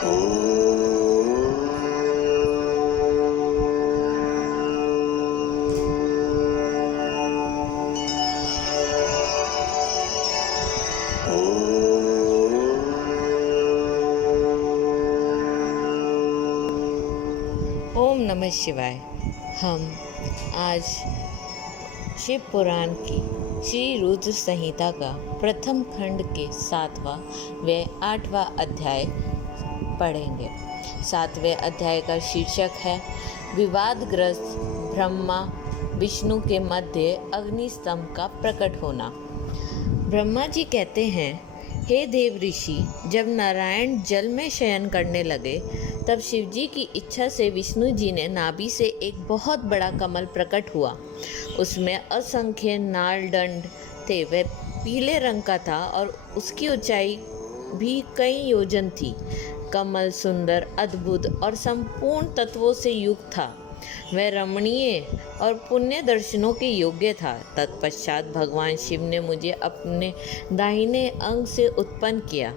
ओम नमः शिवाय। हम आज शिव पुराण की श्री रुद्र संहिता का प्रथम खंड के 7वां व 8वां अध्याय पढ़ेंगे। 7वें अध्याय का शीर्षक है विवादग्रस्त ब्रह्मा विष्णु के मध्य अग्निस्तंभ का प्रकट होना। ब्रह्मा जी कहते हैं, हे देव ऋषि, जब नारायण जल में शयन करने लगे तब शिवजी की इच्छा से विष्णु जी ने नाभि से एक बहुत बड़ा कमल प्रकट हुआ। उसमें असंख्य नालदंड थे। वह पीले रंग का था और उसकी ऊंचाई भी कई योजन थी। कमल सुंदर, अद्भुत और संपूर्ण तत्वों से युक्त था। वह रमणीय और पुण्य दर्शनों के योग्य था। तत्पश्चात भगवान शिव ने मुझे अपने दाहिने अंग से उत्पन्न किया।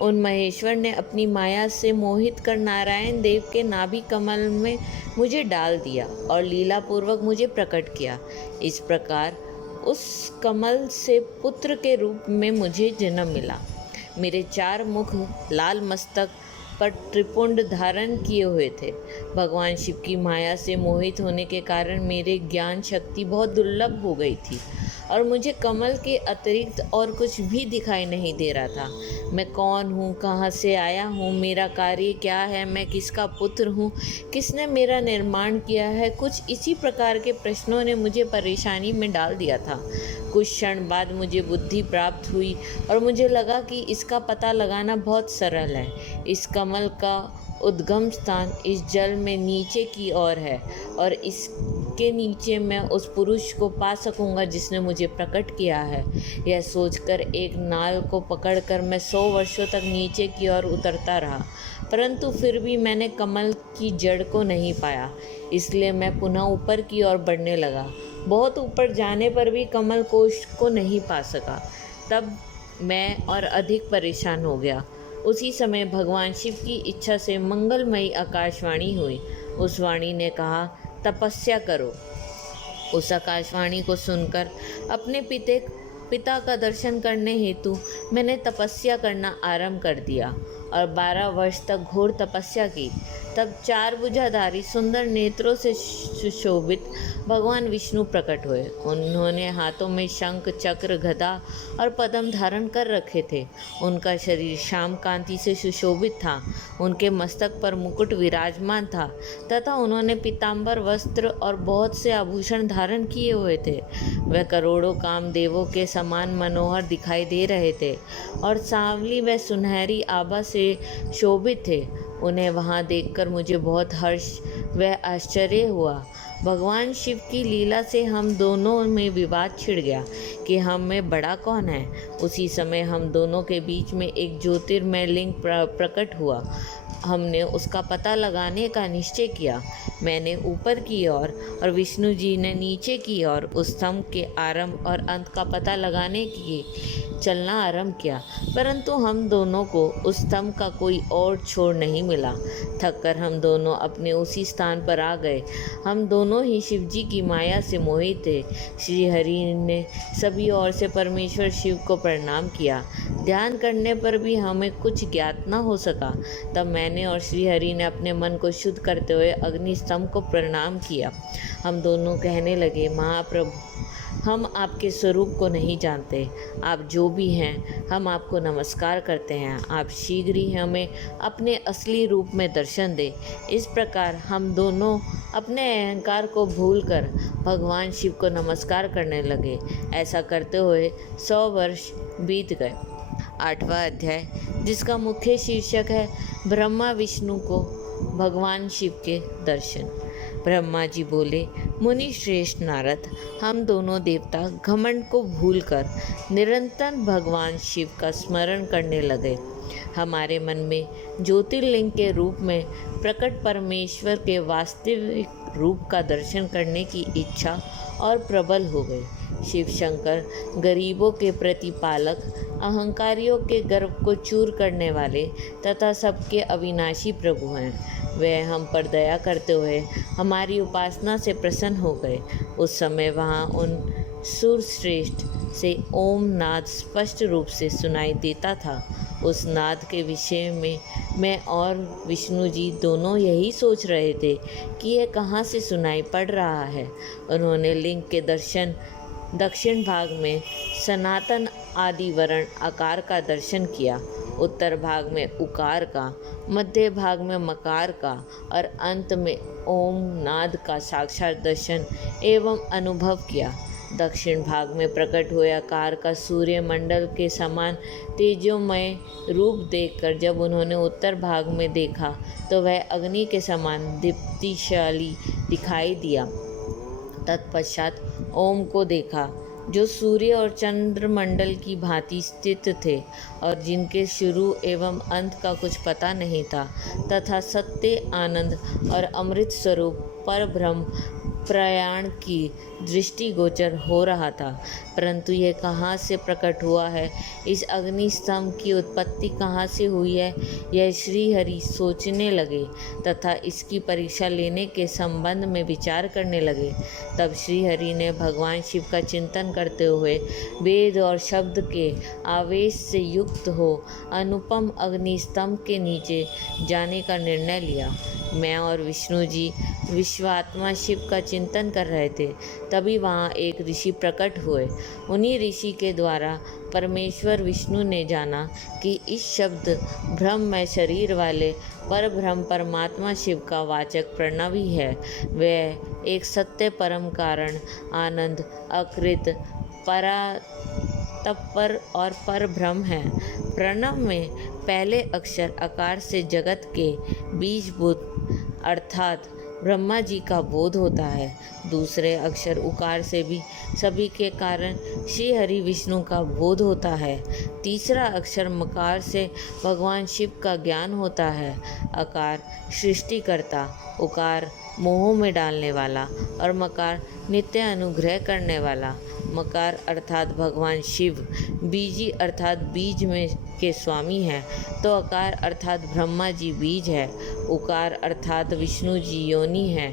उन महेश्वर ने अपनी माया से मोहित कर नारायण देव के नाभि कमल में मुझे डाल दिया और लीलापूर्वक मुझे प्रकट किया। इस प्रकार उस कमल से पुत्र के रूप में मुझे जन्म मिला। मेरे 4 मुख, लाल मस्तक पर त्रिपुंड धारण किए हुए थे। भगवान शिव की माया से मोहित होने के कारण मेरे ज्ञान शक्ति बहुत दुर्लभ हो गई थी और मुझे कमल के अतिरिक्त और कुछ भी दिखाई नहीं दे रहा था। मैं कौन हूँ, कहाँ से आया हूँ, मेरा कार्य क्या है, मैं किसका पुत्र हूँ, किसने मेरा निर्माण किया है, कुछ इसी प्रकार के प्रश्नों ने मुझे परेशानी में डाल दिया था। कुछ क्षण बाद मुझे बुद्धि प्राप्त हुई और मुझे लगा कि इसका पता लगाना बहुत सरल है। इस कमल का उद्गम स्थान इस जल में नीचे की ओर है और इसके नीचे मैं उस पुरुष को पा सकूंगा जिसने मुझे प्रकट किया है। यह सोचकर एक नाल को पकड़कर मैं 100 वर्षों तक नीचे की ओर उतरता रहा, परंतु फिर भी मैंने कमल की जड़ को नहीं पाया। इसलिए मैं पुनः ऊपर की ओर बढ़ने लगा। बहुत ऊपर जाने पर भी कमल कोश को नहीं पा सका। तब मैं और अधिक परेशान हो गया। उसी समय भगवान शिव की इच्छा से मंगलमयी आकाशवाणी हुई। उस वाणी ने कहा, तपस्या करो। उस आकाशवाणी को सुनकर अपने पिता का दर्शन करने हेतु मैंने तपस्या करना आरंभ कर दिया और 12 वर्ष तक घोर तपस्या की। तब 4 भुजाधारी सुंदर नेत्रों से सुशोभित भगवान विष्णु प्रकट हुए। उन्होंने हाथों में शंख, चक्र, गदा और पद्म धारण कर रखे थे। उनका शरीर श्याम कांति से सुशोभित था। उनके मस्तक पर मुकुट विराजमान था तथा उन्होंने पीतांबर वस्त्र और बहुत से आभूषण धारण किए हुए थे। वह करोड़ों कामदेवों के समान मनोहर दिखाई दे रहे थे और सांवली व सुनहरी आभा से शोभित थे। उन्हें वहां देखकर मुझे बहुत हर्ष व आश्चर्य हुआ। भगवान शिव की लीला से हम दोनों में विवाद छिड़ गया कि हम में बड़ा कौन है। उसी समय हम दोनों के बीच में एक ज्योतिर्मय लिंग प्रकट हुआ। हमने उसका पता लगाने का निश्चय किया। मैंने ऊपर की ओर और विष्णु जी ने नीचे की ओर उस स्तंभ के आरंभ और अंत का पता लगाने की चलना आरंभ किया, परंतु हम दोनों को उस स्तंभ का कोई और छोर नहीं मिला। थककर हम दोनों अपने उसी स्थान पर आ गए। हम दोनों ही शिवजी की माया से मोहित थे। श्री हरि ने सभी ओर से परमेश्वर शिव को प्रणाम किया। ध्यान करने पर भी हमें कुछ ज्ञात न हो सका। तब मैंने और श्री हरि ने अपने मन को शुद्ध करते हुए अग्नि स्तंभ को प्रणाम किया। हम दोनों कहने लगे, महाप्रभु, हम आपके स्वरूप को नहीं जानते। आप जो भी हैं, हम आपको नमस्कार करते हैं। आप शीघ्र ही हमें अपने असली रूप में दर्शन दें। इस प्रकार हम दोनों अपने अहंकार को भूलकर भगवान शिव को नमस्कार करने लगे। ऐसा करते हुए 100 वर्ष बीत गए। 8वां अध्याय, जिसका मुख्य शीर्षक है ब्रह्मा विष्णु को भगवान शिव के दर्शन। ब्रह्मा जी बोले, मुनि श्रेष्ठ नारद, हम दोनों देवता घमंड को भूलकर निरंतर भगवान शिव का स्मरण करने लगे। हमारे मन में ज्योतिर्लिंग के रूप में प्रकट परमेश्वर के वास्तविक रूप का दर्शन करने की इच्छा और प्रबल हो गई। शिव शंकर गरीबों के प्रतिपालक, अहंकारियों के गर्व को चूर करने वाले तथा सबके अविनाशी प्रभु हैं। वे हम पर दया करते हुए हमारी उपासना से प्रसन्न हो गए। उस समय वहाँ उन सुरश्रेष्ठ से ओम नाद स्पष्ट रूप से सुनाई देता था। उस नाद के विषय में मैं और विष्णु जी दोनों यही सोच रहे थे कि यह कहाँ से सुनाई पड़ रहा है। उन्होंने लिंग के दक्षिण भाग में सनातन आदि वर्ण आकार का दर्शन किया, उत्तर भाग में उकार का, मध्य भाग में मकार का और अंत में ओम नाद का साक्षात दर्शन एवं अनुभव किया। दक्षिण भाग में प्रकट हुए आकार का सूर्य मंडल के समान तेजोमय रूप देखकर जब उन्होंने उत्तर भाग में देखा तो वह अग्नि के समान दीप्तिशाली दिखाई दिया। तत्पश्चात ओम को देखा जो सूर्य और चंद्रमंडल की भांति स्थित थे और जिनके शुरू एवं अंत का कुछ पता नहीं था, तथा सत्य, आनंद और अमृत स्वरूप परब्रह्म प्रयाण की दृष्टिगोचर हो रहा था। परंतु यह कहाँ से प्रकट हुआ है, इस अग्नि स्तंभ की उत्पत्ति कहाँ से हुई है, यह श्रीहरि सोचने लगे तथा इसकी परीक्षा लेने के संबंध में विचार करने लगे। तब श्रीहरि ने भगवान शिव का चिंतन करते हुए वेद और शब्द के आवेश से युक्त हो अनुपम अग्नि स्तंभ के नीचे जाने का निर्णय लिया। मैं और विष्णु जी विश्वात्मा शिव का चिंतन कर रहे थे। तभी वहाँ एक ऋषि प्रकट हुए। उन्हीं ऋषि के द्वारा परमेश्वर विष्णु ने जाना कि इस शब्द ब्रह्ममय शरीर वाले पर ब्रह्म परमात्मा शिव का वाचक प्रणव ही है। वह एक सत्य परम कारण, आनंद, अकृत, परात्पर और पर ब्रह्म है। प्रणव में पहले अक्षर आकार से जगत के बीजभूत अर्थात ब्रह्मा जी का बोध होता है। दूसरे अक्षर उकार से भी सभी के कारण श्री हरि विष्णु का बोध होता है। तीसरा अक्षर मकार से भगवान शिव का ज्ञान होता है। अकार सृष्टिकर्ता, उकार मोह में डालने वाला और मकार नित्य अनुग्रह करने वाला। मकार अर्थात भगवान शिव, बीजी अर्थात बीज में के स्वामी हैं, तो अकार अर्थात ब्रह्मा जी बीज है। उकार अर्थात विष्णु जी योनि हैं।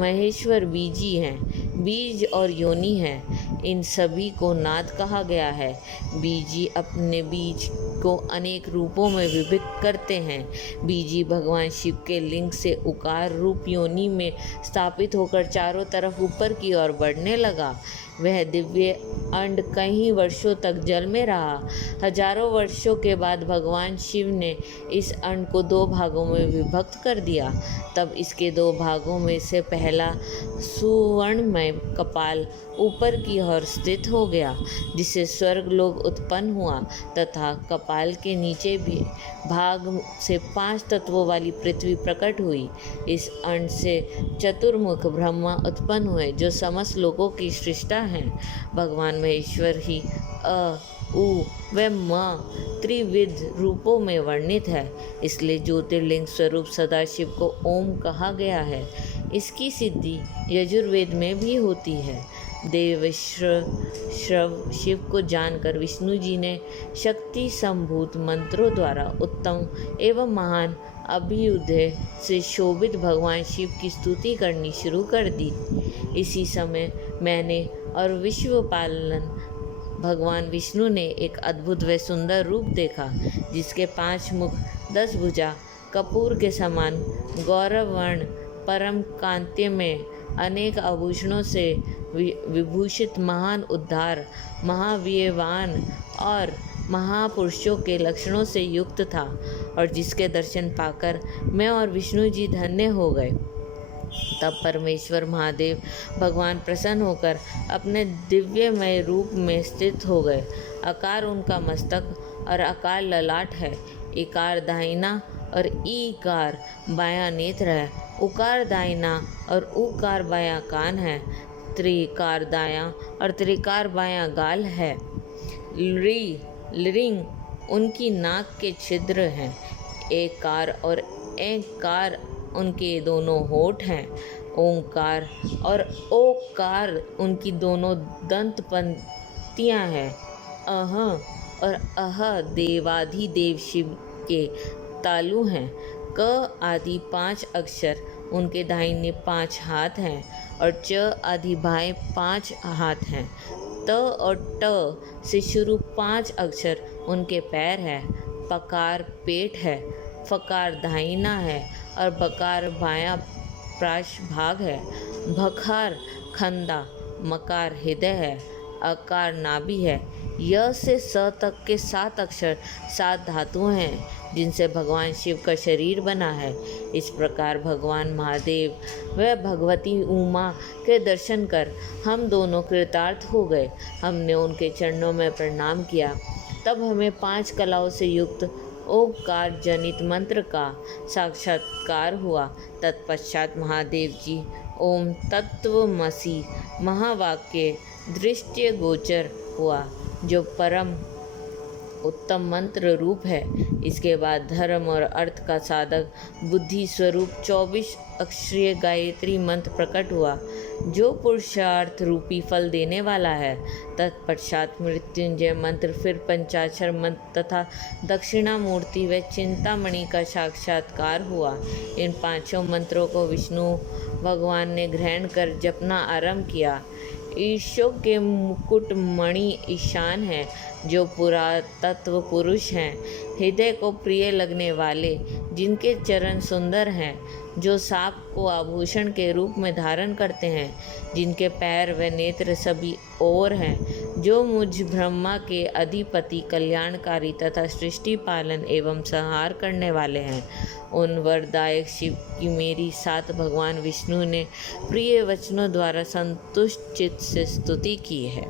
महेश्वर बीजी हैं, बीज और योनि हैं। इन सभी को नाद कहा गया है। बीजी अपने बीज को अनेक रूपों में विभक्त करते हैं। बीजी भगवान शिव के लिंग से उकार रूप योनि में स्थापित होकर चारों तरफ ऊपर की ओर बढ़ने लगा। वह दिव्य अंड कई वर्षों तक जल में रहा। हजारों वर्षों के बाद भगवान शिव ने इस अंड को दो भागों में विभक्त कर दिया। तब इसके दो भागों में से पहला सुवर्णमय कपाल ऊपर की ओर स्थित हो गया, जिससे स्वर्ग लोक उत्पन्न हुआ, तथा कपाल के नीचे भी भाग से 5 तत्वों वाली पृथ्वी प्रकट हुई। इस अंड से चतुर्मुख ब्रह्मा उत्पन्न हुए, जो समस्त लोगों की सृष्टा हैं। भगवान महेश्वर ही अ, उ व म त्रिविध रूपों में वर्णित है। इसलिए ज्योतिर्लिंग स्वरूप सदाशिव को ओम कहा गया है। इसकी सिद्धि यजुर्वेद में भी होती है। देव श्रव शिव को जानकर विष्णु जी ने शक्ति संभूत मंत्रों द्वारा उत्तम एवं महान अभ्युदय से शोभित भगवान शिव की स्तुति करनी शुरू कर दी। इसी समय मैंने और विश्व पालन भगवान विष्णु ने एक अद्भुत व सुंदर रूप देखा, जिसके 5 मुख, 10 भुजा, कपूर के समान गौरवर्ण, परम कांति में अनेक आभूषणों से विभूषित महान उद्धार, महावीर्यवान और महापुरुषों के लक्षणों से युक्त था, और जिसके दर्शन पाकर मैं और विष्णु जी धन्य हो गए। तब परमेश्वर महादेव भगवान प्रसन्न होकर अपने दिव्यमय रूप में स्थित हो गए। आकार उनका मस्तक और आकार ललाट है। इकार दाहिना और ईकार बायां नेत्र है। उकार दाहिना और उकार बायां कान है। त्रिकार दायां और त्रिकार बायां गाल है। लिंग उनकी नाक के छिद्र हैं। एकार और एकार उनके दोनों होठ हैं। ओंकार और ओकार उनकी दोनों दंत पंक्तियाँ हैं। अह और अह देवाधिदेव शिव के तालु हैं। क आदि 5 अक्षर उनके दाहिने 5 हाथ हैं और च आदि बाएं 5 हाथ हैं। त और ट से शुरू 5 अक्षर उनके पैर हैं। पकार पेट है, फकार दाहिना है और बकार बायां प्राश भाग है। भखार खंदा, मकार हृदय है, अकार नाभि है। य से स तक के 7 अक्षर 7 धातुएं हैं जिनसे भगवान शिव का शरीर बना है। इस प्रकार भगवान महादेव व भगवती उमा के दर्शन कर हम दोनों कृतार्थ हो गए। हमने उनके चरणों में प्रणाम किया। तब हमें 5 कलाओं से युक्त ओंकार जनित मंत्र का साक्षात्कार हुआ। तत्पश्चात महादेव जी ओम तत्वमसि महावाक्य दृष्टि गोचर हुआ, जो परम उत्तम मंत्र रूप है। इसके बाद धर्म और अर्थ का साधक बुद्धि स्वरूप 24 अक्षरीय गायत्री मंत्र प्रकट हुआ, जो पुरुषार्थ रूपी फल देने वाला है। तत्पश्चात मृत्युंजय मंत्र, फिर पंचाक्षर मंत्र तथा दक्षिणामूर्ति व चिंतामणि का साक्षात्कार हुआ। इन 5 मंत्रों को विष्णु भगवान ने ग्रहण कर जपना आरंभ किया। ईशों के मुकुट मणि ईशान है, जो पुरातत्व पुरुष हैं, हृदय को प्रिय लगने वाले, जिनके चरण सुंदर हैं, जो सांप को आभूषण के रूप में धारण करते हैं, जिनके पैर व नेत्र सभी ओर हैं, जो मुझ ब्रह्मा के अधिपति, कल्याणकारी तथा सृष्टि पालन एवं संहार करने वाले हैं। उन वरदायक शिव की मेरी 7 भगवान विष्णु ने प्रिय वचनों द्वारा संतुष्ट चित्त से स्तुति की है।